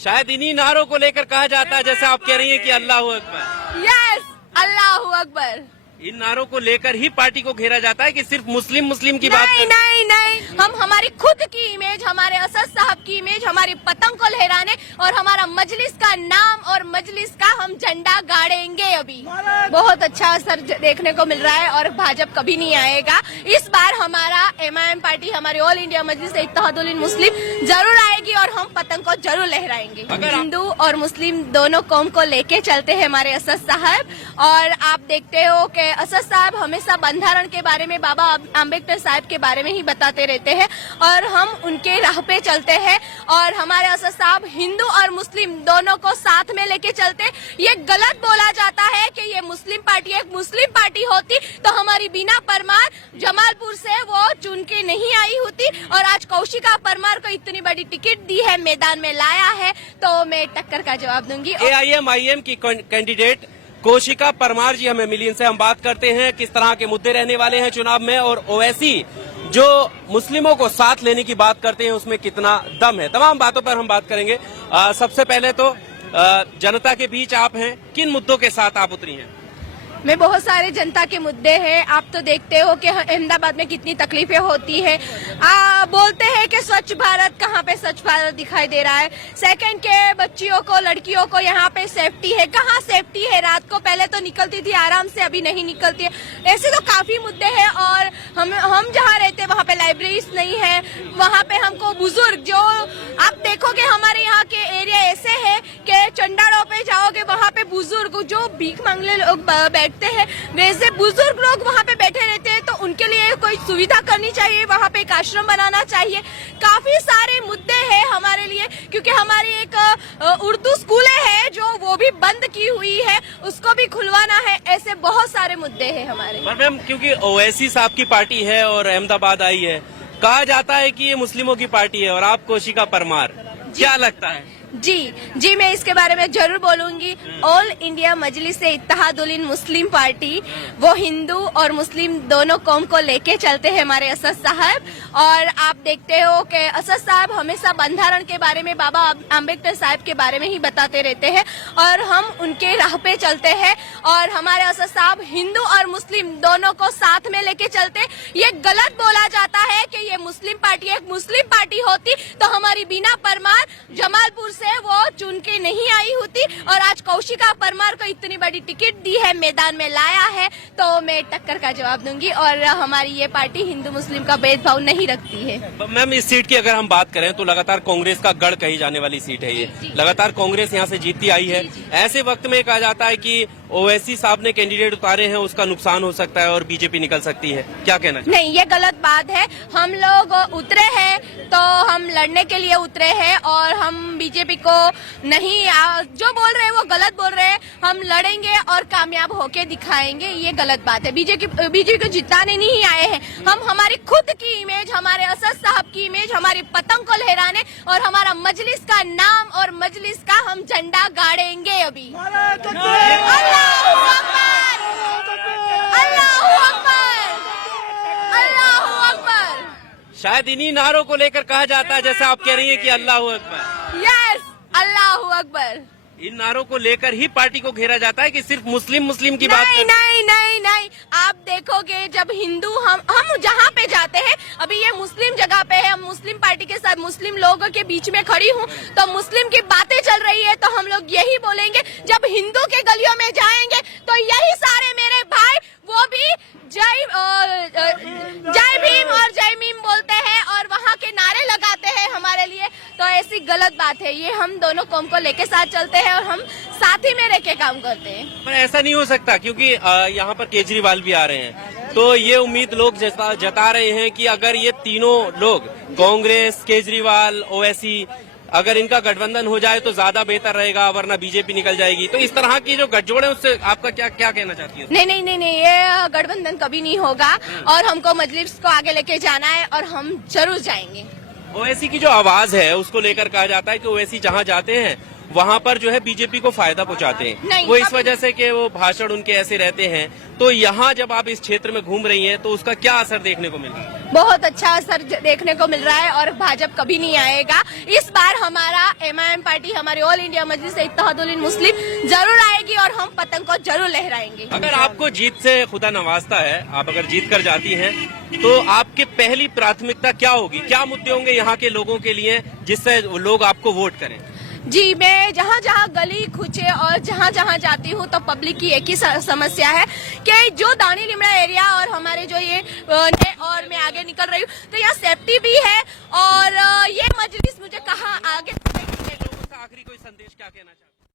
शायद इन्हीं नारों को लेकर कहा जाता है, जैसे आप कह रही हैं कि अल्लाह अकबर। यस, अल्लाह अकबर। इन नारों को लेकर ही पार्टी को घेरा जाता है कि सिर्फ मुस्लिम की बात नहीं नहीं नहीं, हम हमारी खुद की इमेज, हमारे असद साहब की इमेज, हमारी पतंग को लहराने और हमारा मजलिस का नाम और मजलिस का हम झंडा गाड़ेंगे। अभी बहुत अच्छा असर देखने को मिल रहा है और भाजपा कभी नहीं आएगा। इस बार हमारा MIM पार्टी, हमारी ऑल इंडिया मजलिस इत्तेहादुल मुस्लिम जरूर आएगी और हम पतंग को जरूर लहराएंगे। हिंदू और मुस्लिम दोनों कौम को लेके चलते हैं हमारे असद साहब। और आप देखते हो कि असद साहब हमेशा बंधारण के बारे में, बाबा अम्बेडकर साहब के बारे में ही बताते रहते हैं और हम उनके राह पे चलते हैं। और हमारे असद साहब हिंदू और मुस्लिम दोनों को साथ में लेके चलते। ये गलत बोला जाता है कि ये मुस्लिम पार्टी, एक मुस्लिम पार्टी होती तो हमारी बीना परमार जमालपुर से वो चुन के नहीं आई होती। और आज कौशिका परमार को इतनी बड़ी टिकट दी है, मैदान में लाया है, तो मैं टक्कर का जवाब दूंगी। AIM की कैंडिडेट कौशिका परमार जी हमें मिली, इनसे हम बात करते हैं किस तरह के मुद्दे रहने वाले हैं चुनाव में, और ओवैसी जो मुस्लिमों को साथ लेने की बात करते हैं उसमें कितना दम है। तमाम बातों पर हम बात करेंगे। सबसे पहले तो जनता के बीच आप हैं, किन मुद्दों के साथ आप उतरी हैं? में बहुत सारे जनता के मुद्दे हैं। आप तो देखते हो कि अहमदाबाद में कितनी तकलीफें होती है। बोलते हैं कि स्वच्छ भारत, कहाँ पे स्वच्छ भारत दिखाई दे रहा है। सेकंड के बच्चियों को, लड़कियों को यहाँ पे सेफ्टी है, कहाँ सेफ्टी है? रात को पहले तो निकलती थी आराम से, अभी नहीं निकलती है। ऐसे तो काफी मुद्दे हैं। और हम जहाँ रहते हैं वहाँ पे लाइब्रेरीज नहीं है, वहाँ पे हमको बुजुर्ग, जो आप देखोगे हमारे यहाँ के एरिया ऐसे है कि चंडाड़ों पे जाओगे वहाँ पे बुजुर्ग जो भीख मांगने लोग बैठते हैं, वैसे बुजुर्ग लोग वहाँ पे बैठे रहते हैं। तो उनके लिए कोई सुविधा करनी चाहिए, वहाँ पे एक आश्रम बनाना चाहिए। काफी सारे मुद्दे हैं हमारे लिए, क्योंकि हमारी एक उर्दू स्कूलें है जो वो भी बंद की हुई है, उसको भी खुलवाना है। ऐसे बहुत सारे मुद्दे हैं हमारे। पर मैम, क्योंकि ओवैसी साहब की पार्टी है और अहमदाबाद आई है, कहा जाता है कि ये मुस्लिमों की पार्टी है और आप कौशिका परमार, क्या लगता है? जी, मैं इसके बारे में जरूर बोलूंगी। ऑल इंडिया मजलिस इत्तेहादुल मुस्लिम पार्टी, वो हिंदू और मुस्लिम दोनों कौम को लेके चलते हैं हमारे असद साहब। और आप देखते हो कि असद साहब हमेशा बंधारण के बारे में, बाबा अम्बेडकर साहब के बारे में ही बताते रहते हैं और हम उनके राह पे चलते हैं। और हमारे असद साहब हिंदू और मुस्लिम दोनों को साथ में लेके चलते। ये गलत बोला जाता है कि ये मुस्लिम पार्टी, एक मुस्लिम पार्टी होती तो हमारी बीना परमार जमालपुर से वो चुन के नहीं आई होती। और आज कौशिका परमार को इतनी बड़ी टिकट दी है, मैदान में लाया है, तो मैं टक्कर का जवाब दूंगी। और हमारी ये पार्टी हिंदू मुस्लिम का भेदभाव नहीं रखती है। मैम, इस सीट की अगर हम बात करें तो लगातार कांग्रेस का गढ़ कही जाने वाली सीट है ये। लगातार कांग्रेस यहाँ से जीतती आई है। ऐसे वक्त में कहा जाता है कि ओवैसी साहब ने कैंडिडेट उतारे हैं, उसका नुकसान हो सकता है और बीजेपी निकल सकती है, क्या कहना चाहिए? नहीं, ये गलत बात है। हम लोग उतरे हैं तो हम लड़ने के लिए उतरे हैं और हम बीजेपी को नहीं, जो बोल रहे हैं वो गलत बोल रहे हैं। हम लड़ेंगे और कामयाब होके दिखाएंगे, ये गलत बात है। बीजेपी को जिताने नहीं आए हैं हम, हमारी खुद की इमेज, हमारे असद साहब की इमेज, हमारी पतंग को लहराने और हमारा मजलिस का नाम और मजलिस का हम झंडा गाड़ेंगे। अभी अल्लाहू अकबर, अल्लाहू अकबर, अल्लाहू अकबर। शायद इन्हीं नारों को लेकर कहा जाता है, जैसे आप कह रही हैं कि अल्लाह अकबर। यस, अल्लाहू अकबर। इन नारों को लेकर ही पार्टी को घेरा जाता है कि सिर्फ मुस्लिम की बात नहीं नहीं नहीं नहीं, आप देखोगे जब हिंदू, हम जहाँ पे जाते हैं, अभी ये मुस्लिम जगह पे है, हम मुस्लिम पार्टी के साथ मुस्लिम लोगों के बीच में खड़ी हूँ, तो मुस्लिम की बातें चल रही है, तो हम लोग यही बोलेंगे। जब हिंदू के गलियों में जाएंगे तो यही सारे मेरे भाई वो भी जय भीम और जय मीम बोलते हैं और वहाँ के नारे लगाते हैं हमारे लिए। तो ऐसी गलत बात है ये। हम दोनों कौम को लेके साथ चलते हैं और हम साथ ही में रह के काम करते हैं। पर ऐसा नहीं हो सकता, क्योंकि यहाँ पर केजरीवाल भी आ रहे हैं, तो ये उम्मीद लोग जता रहे हैं कि अगर ये तीनों लोग, कांग्रेस, केजरीवाल, ओवैसी, अगर इनका गठबंधन हो जाए तो ज्यादा बेहतर रहेगा, वरना बीजेपी निकल जाएगी। तो इस तरह की जो गठजोड़ है उससे आपका क्या कहना चाहती है? नहीं, ये गठबंधन कभी नहीं होगा और हमको मजलिस को आगे लेके जाना है और हम जरूर जाएंगे। ओवैसी की जो आवाज है उसको लेकर कहा जाता है कि ओवैसी जहाँ जाते हैं वहाँ पर जो है बीजेपी को फायदा पहुँचाते हैं, वो इस वजह से कि वो भाषण उनके ऐसे रहते हैं। तो यहाँ जब आप इस क्षेत्र में घूम रही हैं तो उसका क्या असर देखने को मिल रहा है? बहुत अच्छा असर देखने को मिल रहा है और भाजपा कभी नहीं आएगा। इस बार हमारा MIM पार्टी, हमारी ऑल इंडिया मजलिस इत्तेहादुल मुस्लिम जरूर आएगी और हम पतंग को जरूर लहराएंगे। अगर आपको जीत से खुदा नवाजता है, आप अगर जीत कर जाती हैं, तो आपकी पहली प्राथमिकता क्या होगी? क्या मुद्दे होंगे यहाँ के लोगों के लिए जिससे लोग आपको वोट करें? जी, मैं जहाँ जहाँ गली खुचे और जहाँ जहाँ जाती हूँ तो पब्लिक की एक ही समस्या है कि जो दानी लिमड़ा एरिया और हमारे जो ये और मैं आगे निकल रही हूँ तो यहाँ सेफ्टी भी है और ये मजलिस मुझे कहाँ आगे लोगों से आखिरी कोई संदेश क्या कहना चाहते हैं?